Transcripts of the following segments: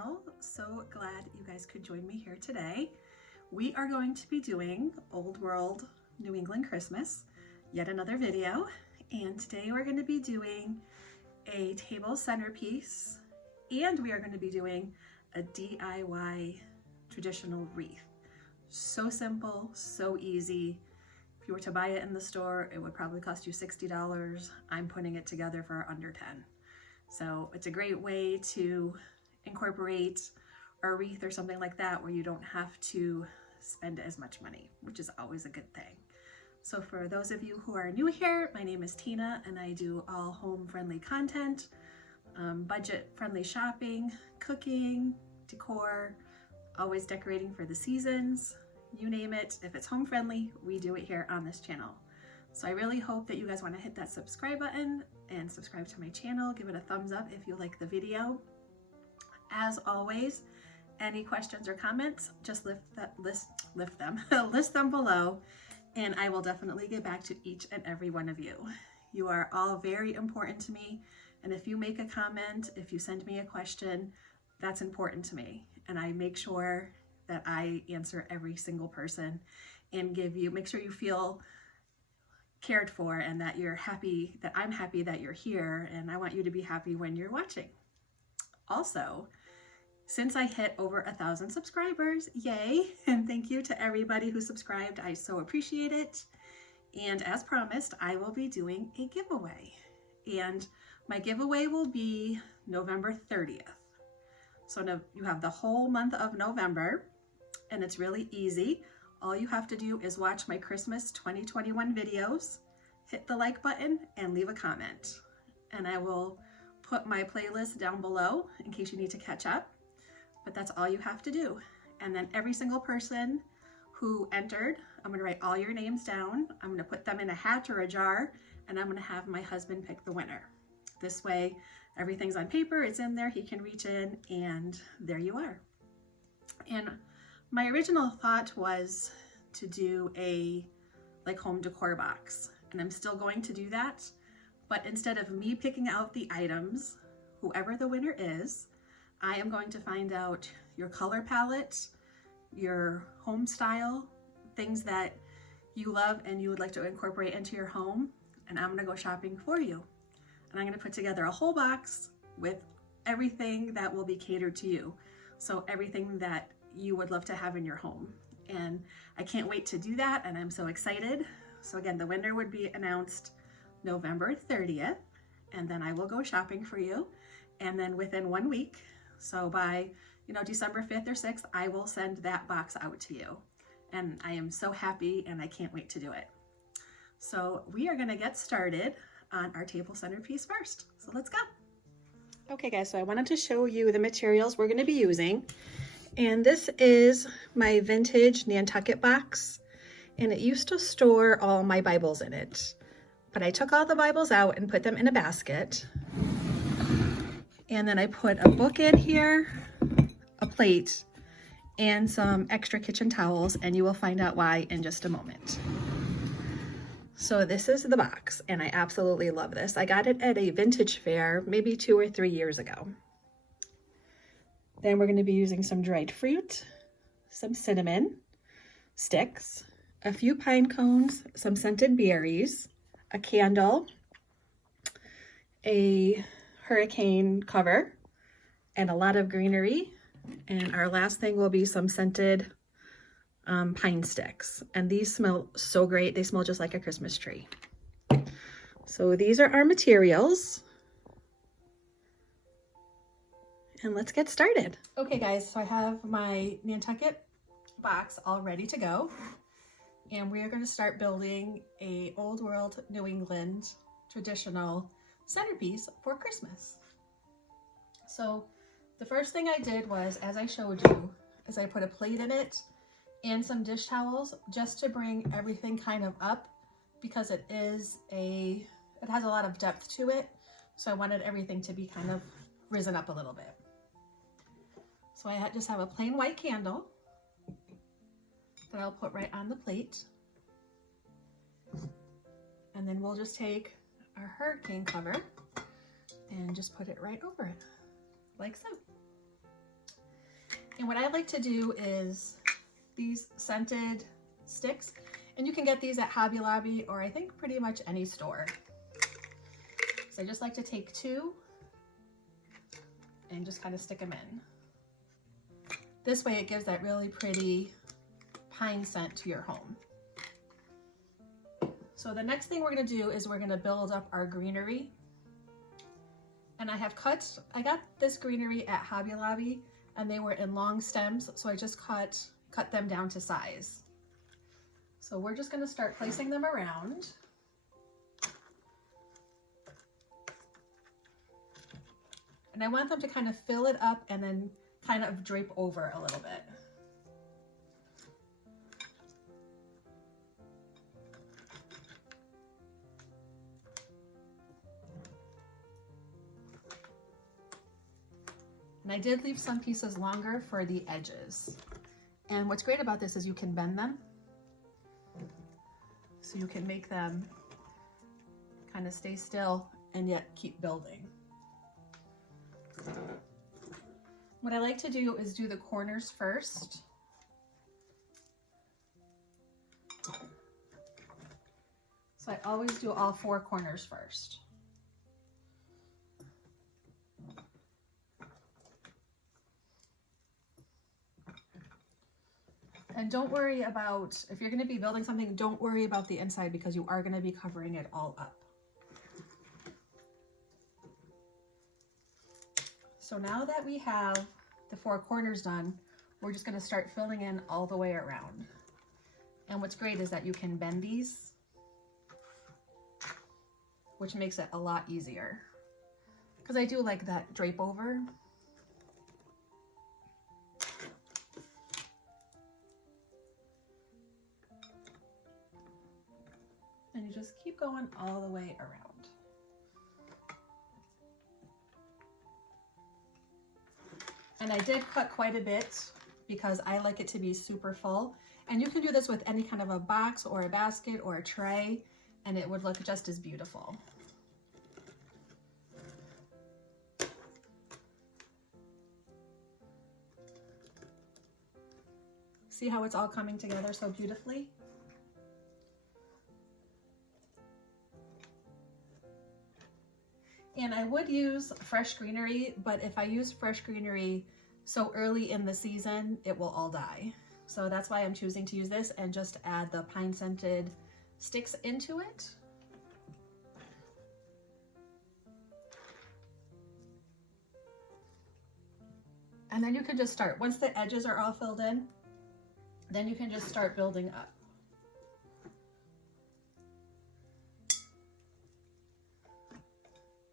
channel. So glad you guys could join me here today. We are going to be doing Old World New England Christmas, yet another video. And today we're going to be doing a table centerpiece, and we are going to be doing a DIY traditional wreath. So simple, so easy. If you were to buy it in the store, it would probably cost you $60. I'm putting it together for under 10. So it's a great way to incorporate a wreath or something like that where you don't have to spend as much money, which is always a good thing. So for those of you who are new here, my name is Tina and I do all home-friendly content, budget-friendly shopping, cooking, decor, always decorating for the seasons, you name it. If it's home-friendly, we do it here on this channel. So I really hope that you guys want to hit that subscribe button and subscribe to my channel. Give it a thumbs up if you like the video. As always, any questions or comments, just list them below, and I will definitely get back to each and every one of you. You are all very important to me, and if you make a comment, if you send me a question, that's important to me, and I make sure that I answer every single person and make sure you feel cared for and that you're happy, that I'm happy that you're here, and I want you to be happy when you're watching. Also, since I hit over 1,000 subscribers, yay, and thank you to everybody who subscribed. I so appreciate it. And as promised, I will be doing a giveaway. And my giveaway will be November 30th. So now you have the whole month of November, and it's really easy. All you have to do is watch my Christmas 2021 videos, hit the like button, and leave a comment. And I will put my playlist down below in case you need to catch up. But that's all you have to do. And then every single person who entered, I'm gonna write all your names down. I'm gonna put them in a hat or a jar, and I'm gonna have my husband pick the winner. This way, everything's on paper, it's in there, he can reach in, and there you are. And my original thought was to do a home decor box, and I'm still going to do that, but instead of me picking out the items, whoever the winner is, I am going to find out your color palette, your home style, things that you love and you would like to incorporate into your home, and I'm gonna go shopping for you. And I'm gonna put together a whole box with everything that will be catered to you. So everything that you would love to have in your home. And I can't wait to do that, and I'm so excited. So again, the winner would be announced November 30th, and then I will go shopping for you. And then within 1 week, so by December 5th or 6th, I will send that box out to you. And I am so happy and I can't wait to do it. So we are gonna get started on our table centerpiece first. So let's go. Okay guys, so I wanted to show you the materials we're gonna be using. And this is my vintage Nantucket box, and it used to store all my Bibles in it. But I took all the Bibles out and put them in a basket. And then I put a book in here, a plate, and some extra kitchen towels, and you will find out why in just a moment. So this is the box, and I absolutely love this. I got it at a vintage fair maybe 2 or 3 years ago. Then we're going to be using some dried fruit, some cinnamon sticks, a few pine cones, some scented berries, a candle, a hurricane cover, and a lot of greenery. And our last thing will be some scented pine sticks. And these smell so great. They smell just like a Christmas tree. So these are our materials. And let's get started. Okay guys, so I have my Nantucket box all ready to go. And we are going to start building a Old World New England traditional centerpiece for Christmas. So the first thing I did was, as I showed you, is I put a plate in it and some dish towels just to bring everything kind of up, because it has a lot of depth to it. So I wanted everything to be kind of risen up a little bit. So I just have a plain white candle that I'll put right on the plate. And then we'll just take our hurricane cover and just put it right over it, like so. And what I like to do is these scented sticks, and you can get these at Hobby Lobby or I think pretty much any store. So I just like to take 2 and just kind of stick them in. This way it gives that really pretty pine scent to your home. So the next thing we're going to do is we're going to build up our greenery. And I got this greenery at Hobby Lobby, and they were in long stems, so I just cut them down to size. So we're just going to start placing them around. And I want them to kind of fill it up and then kind of drape over a little bit. And I did leave some pieces longer for the edges. And what's great about this is you can bend them. So you can make them kind of stay still and yet keep building. What I like to do is do the corners first. So I always do all 4 corners first. And don't worry about, if you're going to be building something, don't worry about the inside because you are going to be covering it all up. So now that we have the 4 corners done, we're just going to start filling in all the way around. And what's great is that you can bend these, which makes it a lot easier. Because I do like that drape over. And you just keep going all the way around. And I did cut quite a bit because I like it to be super full. And you can do this with any kind of a box or a basket or a tray, and it would look just as beautiful. See how it's all coming together so beautifully? And I would use fresh greenery, but if I use fresh greenery so early in the season, it will all die. So that's why I'm choosing to use this and just add the pine scented sticks into it. And then you can just start, once the edges are all filled in, then you can just start building up.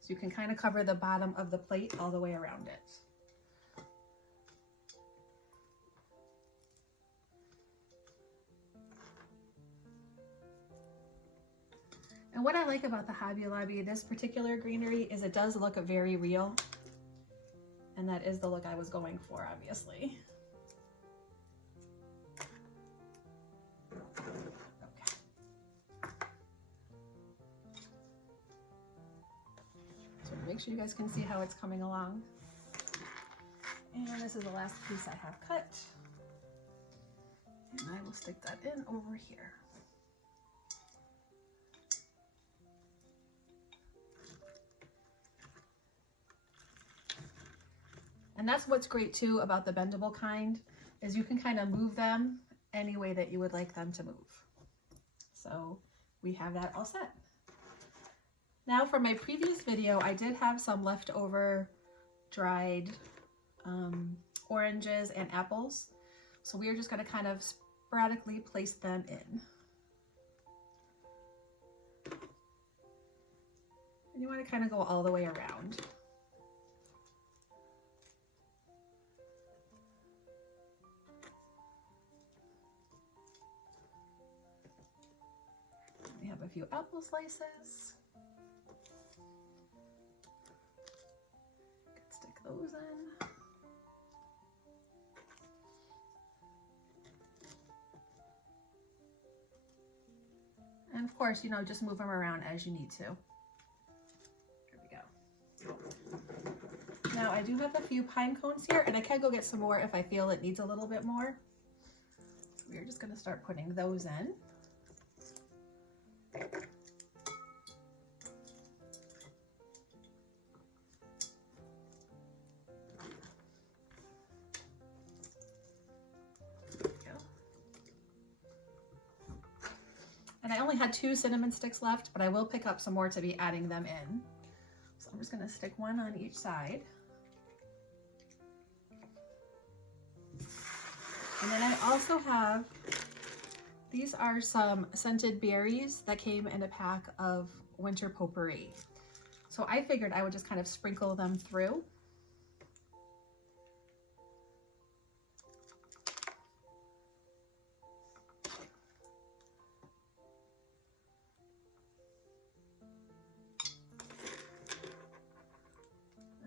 So you can kind of cover the bottom of the plate all the way around it. And what I like about the Hobby Lobby, this particular greenery, is it does look very real. And that is the look I was going for, obviously. Make sure you guys can see how it's coming along. And this is the last piece I have cut. And I will stick that in over here. And that's what's great too about the bendable kind, is you can kind of move them any way that you would like them to move. So we have that all set. Now for my previous video, I did have some leftover dried oranges and apples. So we are just going to kind of sporadically place them in. And you want to kind of go all the way around. We have a few apple slices. Stick those in. And of course, you know, just move them around as you need to. There we go. Now I do have a few pine cones here, and I can go get some more if I feel it needs a little bit more. So we're just going to start putting those in. And I only had 2 cinnamon sticks left, but I will pick up some more to be adding them in. So I'm just going to stick one on each side. And then I also have, these are some scented berries that came in a pack of winter potpourri. So I figured I would just kind of sprinkle them through.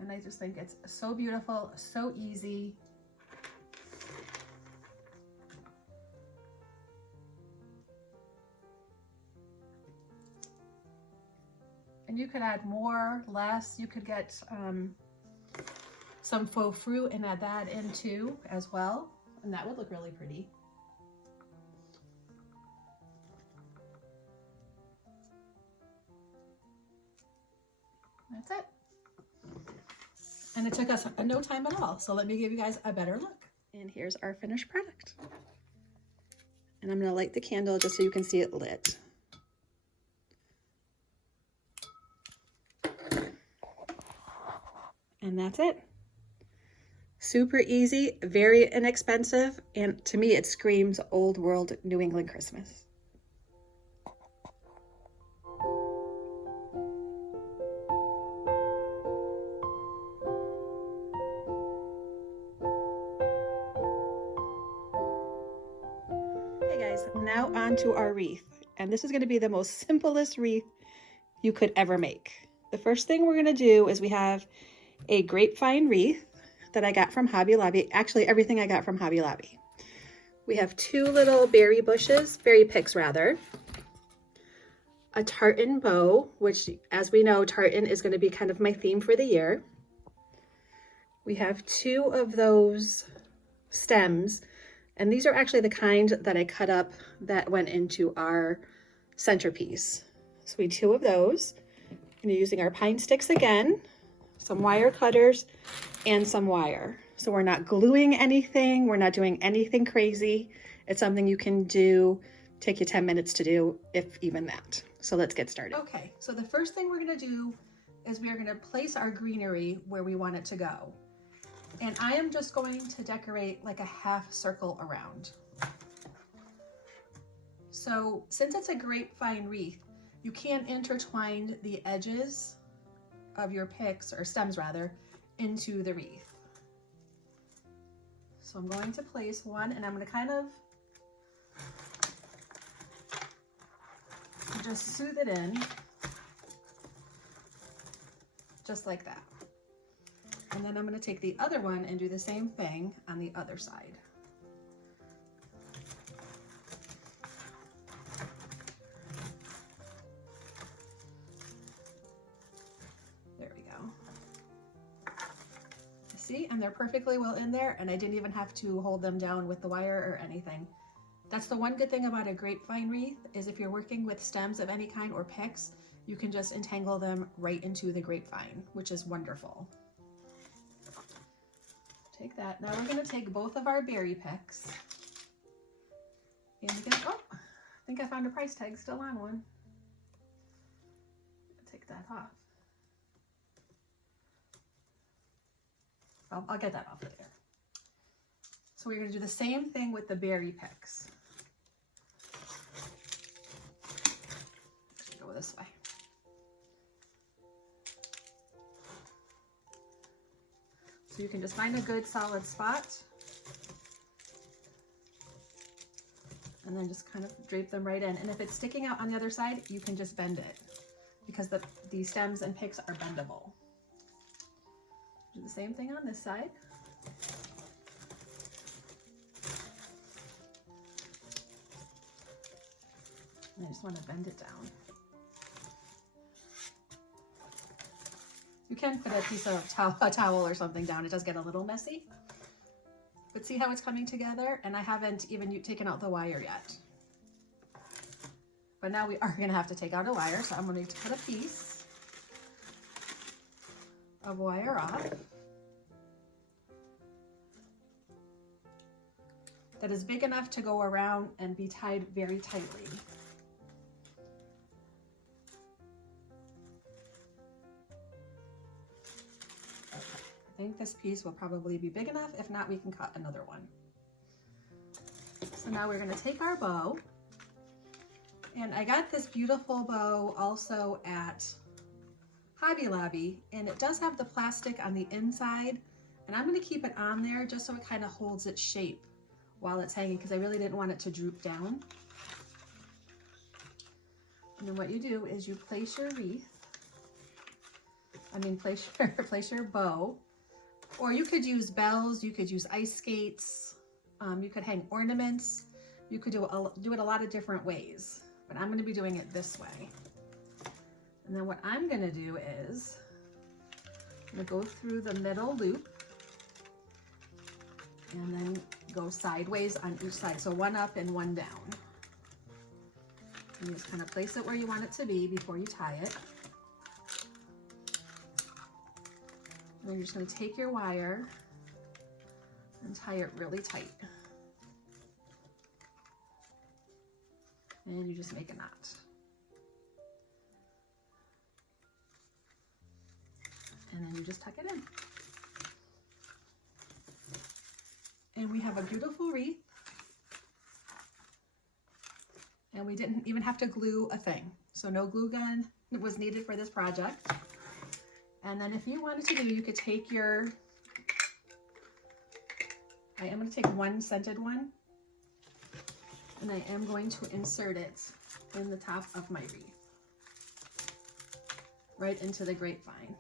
And I just think it's so beautiful, so easy. And you could add more, less. You could get some faux fruit and add that in too as well. And that would look really pretty. That's it. And it took us no time at all. So let me give you guys a better look. And here's our finished product. And I'm gonna light the candle just so you can see it lit. And that's it. Super easy, very inexpensive, and to me it screams old world New England Christmas. Okay guys, now on to our wreath. And this is going to be the most simplest wreath you could ever make. The first thing we're going to do is we have a grapevine wreath that I got from Hobby Lobby. Actually, everything I got from Hobby Lobby. We have 2 little berry bushes, berry picks rather. A tartan bow, which as we know, tartan is going to be kind of my theme for the year. We have 2 of those stems, and these are actually the kind that I cut up that went into our centerpiece. So we have 2 of those. And using our pine sticks again, some wire cutters, and some wire. So we're not gluing anything, we're not doing anything crazy. It's something you can do, take you 10 minutes to do, if even that. So let's get started. Okay, so the first thing we're gonna do is we are gonna place our greenery where we want it to go. And I am just going to decorate like a half circle around. So since it's a grapevine wreath, you can intertwine the edges of your picks, or stems rather, into the wreath. So I'm going to place one, and I'm going to kind of just soothe it in, just like that. And then I'm going to take the other one and do the same thing on the other side. See, and they're perfectly well in there, and I didn't even have to hold them down with the wire or anything. That's the one good thing about a grapevine wreath, is if you're working with stems of any kind or picks, you can just entangle them right into the grapevine, which is wonderful. Take that. Now we're going to take both of our berry picks. And again, oh, I think I found a price tag still on one. Take that off. I'll get that off later. So we're going to do the same thing with the berry picks. Go this way. So you can just find a good solid spot and then just kind of drape them right in. And if it's sticking out on the other side, you can just bend it because the stems and picks are bendable. Do the same thing on this side. And I just want to bend it down. You can put a piece of a towel or something down. It does get a little messy. But see how it's coming together? And I haven't even taken out the wire yet. But now we are gonna have to take out a wire, so I'm going to cut a piece of wire off that is big enough to go around and be tied very tightly. I think this piece will probably be big enough. If not, we can cut another one. So now we're going to take our bow, and I got this beautiful bow also at Hobby Lobby, and it does have the plastic on the inside, and I'm going to keep it on there just so it kind of holds its shape while it's hanging, because I really didn't want it to droop down. And then what you do is you place your wreath, place your bow. Or you could use bells, you could use ice skates, you could hang ornaments, you could do it a lot of different ways, but I'm going to be doing it this way. And then what I'm going to do is I'm going to go through the middle loop and then go sideways on each side, so one up and one down. And you just kind of place it where you want it to be before you tie it. And then you're just going to take your wire and tie it really tight. And you just make a knot. And then you just tuck it in. And we have a beautiful wreath. And we didn't even have to glue a thing. So no glue gun was needed for this project. And then if you wanted to do, you could take your, I am going to take one scented one, and I am going to insert it in the top of my wreath, right into the grapevine.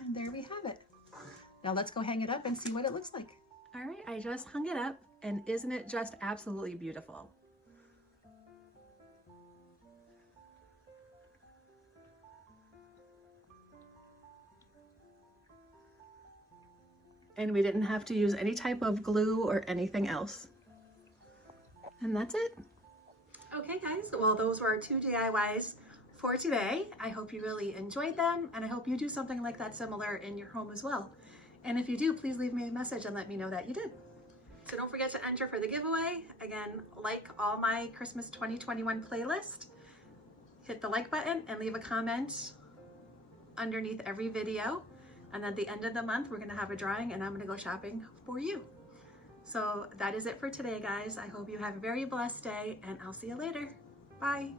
And there we have it. Now let's go hang it up and see what it looks like. All right, I just hung it up, and isn't it just absolutely beautiful? And we didn't have to use any type of glue or anything else. And that's it. Okay guys, well those were our 2 DIYs for today. I hope you really enjoyed them, and I hope you do something like that similar in your home as well. And if you do, please leave me a message and let me know that you did. So don't forget to enter for the giveaway. Again, like all my Christmas 2021 playlist, hit the like button and leave a comment underneath every video. And at the end of the month, we're gonna have a drawing, and I'm gonna go shopping for you. So that is it for today, guys. I hope you have a very blessed day, and I'll see you later. Bye.